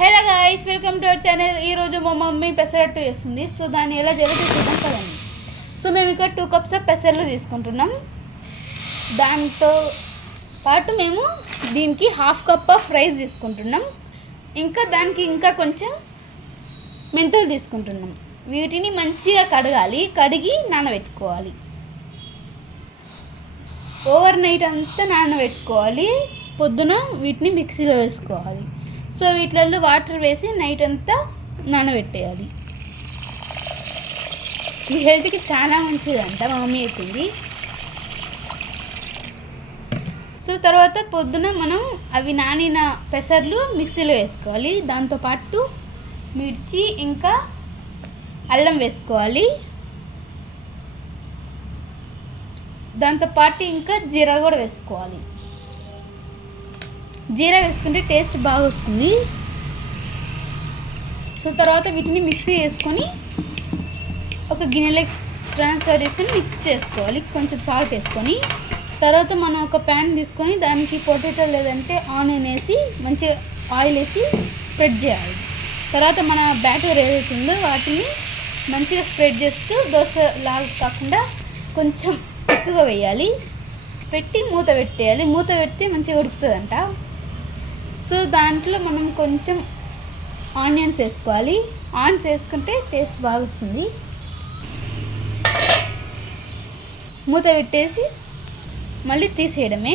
Hello guys welcome to our channel ఈరోజు మా mummy pesarattu చేస్తుంది. సో దాన్ని ఎలా చేయాలో చూద్దాం కదండి. సో మేము ఇక్కడ టూ కప్స్ ఆఫ్ పెసర్లు తీసుకుంటున్నాం. దాంతో పాటు మేము దీనికి హాఫ్ కప్ ఆఫ్ రైస్ తీసుకుంటున్నాం. ఇంకా దానికి ఇంకా కొంచెం మెంతులు తీసుకుంటున్నాం. వీటిని మంచిగా కడగాలి. కడిగి నానబెట్టుకోవాలి. ఓవర్ నైట్ అంతా నానబెట్టుకోవాలి. పొద్దున వీటిని మిక్సీలో వేసుకోవాలి. సో వీటిలలో వాటర్ వేసి నైట్ అంతా నానబెట్టేయాలి. ఇది హెల్త్కి చాలా మంచిదంట మా మమ్మీ చెప్పింది సో తర్వాత పొద్దున మనం అవి నానిన పెసర్లు మిక్సీలో వేసుకోవాలి. దాంతోపాటు మిర్చి ఇంకా అల్లం వేసుకోవాలి. దాంతోపాటు ఇంకా జీరా కూడా వేసుకోవాలి. జీరా వేసుకుంటే టేస్ట్ బాగా వస్తుంది సో తర్వాత వీటిని మిక్సీ చేసుకొని ఒక గిన్నెలోకి ట్రాన్స్ఫర్ చేసుకొని మిక్స్ చేసుకోవాలి. కొంచెం సాల్ట్ వేసుకొని. తర్వాత మనం ఒక ప్యాన్ తీసుకొని దానికి పొటాటో లేదంటే ఆనియన్ వేసి మంచిగా ఆయిల్ వేసి స్ప్రెడ్ చేయాలి. తర్వాత మన బ్యాటర్ ఏదైతుందో వాటిని మంచిగా స్ప్రెడ్ చేస్తూ దోశ లాగా కాకుండా కొంచెం ఎక్కువగా వేయాలి. పెట్టి మూత పెట్టేయాలి. మూత పెడితే మంచిగా ఉడుకుతుందంట. సో దాంట్లో మనం కొంచెం ఆనియన్స్ వేసుకోవాలి. ఆన్ చేసుకుంటే టేస్ట్ బాగా వస్తుంది మూత పెట్టేసి మళ్ళీ తీసేయడమే.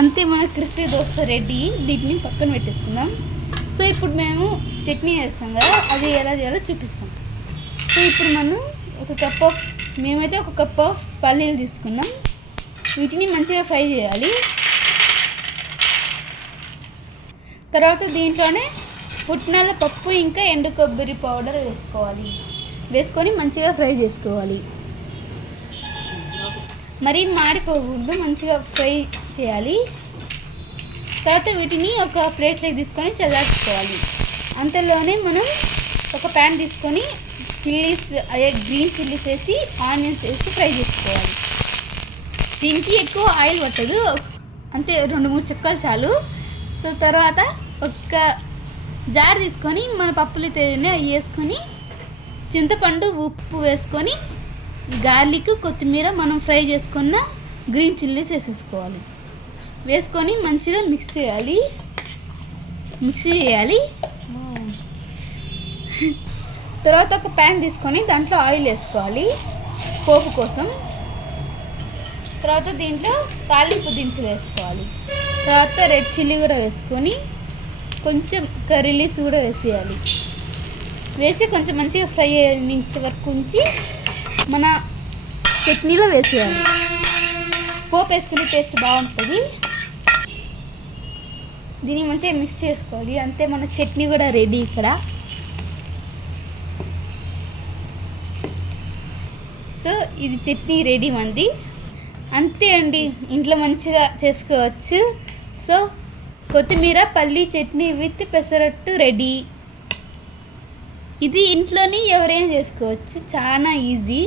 అంతే మన క్రిస్పీ దోశ రెడీ. దీన్ని పక్కన పెట్టేసుకుందాం. సో ఇప్పుడు మేము చట్నీ వేస్తాం కదా అది ఎలా చేయాలో చూపిస్తాం. సో ఇప్పుడు మనం ఒక కప్ ఆఫ్ మేమైతే ఒక కప్ ఆఫ్ పల్లీలు తీసుకున్నాం వీటిని మంచిగా ఫ్రై చేయాలి. తర్వాత దీంట్లోనే పుట్నాల పప్పు ఇంకా ఎండు కొబ్బరి పౌడర్ వేసుకోవాలి. వేసుకొని మంచిగా ఫ్రై చేసుకోవాలి. మరి మాడిపోకూడదు మంచిగా ఫ్రై చేయాలి. తర్వాత వీటిని ఒక ప్లేట్లోకి తీసుకొని చల్లార్చుకోవాలి. అంతలోనే మనం ఒక ప్యాన్ తీసుకొని చిల్లీస్ అదే గ్రీన్ చిల్లీస్ వేసి ఆనియన్స్ వేసి ఫ్రై చేసుకోవాలి. దీనికి ఎక్కువ ఆయిల్ పట్టదు. అంతే రెండు మూడు చుక్కలు చాలు. సో తర్వాత ఒక జార్ తీసుకొని మన పప్పులు తేనే అవి వేసుకొని చింతపండు ఉప్పు వేసుకొని గార్లిక్ కొత్తిమీర మనం ఫ్రై చేసుకున్న గ్రీన్ చిల్లీస్ వేసేసుకోవాలి. వేసుకొని మంచిగా మిక్స్ చేయాలి. మిక్స్ చేయాలి. తర్వాత ఒక ప్యాన్ తీసుకొని దాంట్లో ఆయిల్ వేసుకోవాలి. పోపు కోసం. తర్వాత దీంట్లో తాలింపు దినుసులు వేసుకోవాలి. తర్వాత రెడ్ చిల్లీ కూడా వేసుకొని కొంచెం కర్రీ లీవ్స్ కూడా వేసేయాలి. వేసి కొంచెం మంచిగా ఫ్రై అయ్యే వరకు ఉంచి మన చట్నీలో వేసేయాలి. పోపు వేసుకునే టేస్ట్ బాగుంటుంది. దీన్ని మంచిగా మిక్స్ చేసుకోవాలి. అంతే మన చట్నీ కూడా రెడీ ఇక్కడ. సో ఇది చట్నీ రెడీ మంది. అంతే అండి. ఇంట్లో మంచిగా చేసుకోవచ్చు. సో కొత్తిమీర పల్లి చట్నీ విత్ పెసరట్టు రెడీ. ఇది ఇంట్లోని ఎవరైనా చేసుకోవచ్చు. చాలా ఈజీ.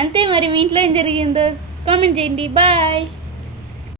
అంతే మరి మీ ఇంట్లో ఏం జరిగిందో కామెంట్ చేయండి. బాయ్.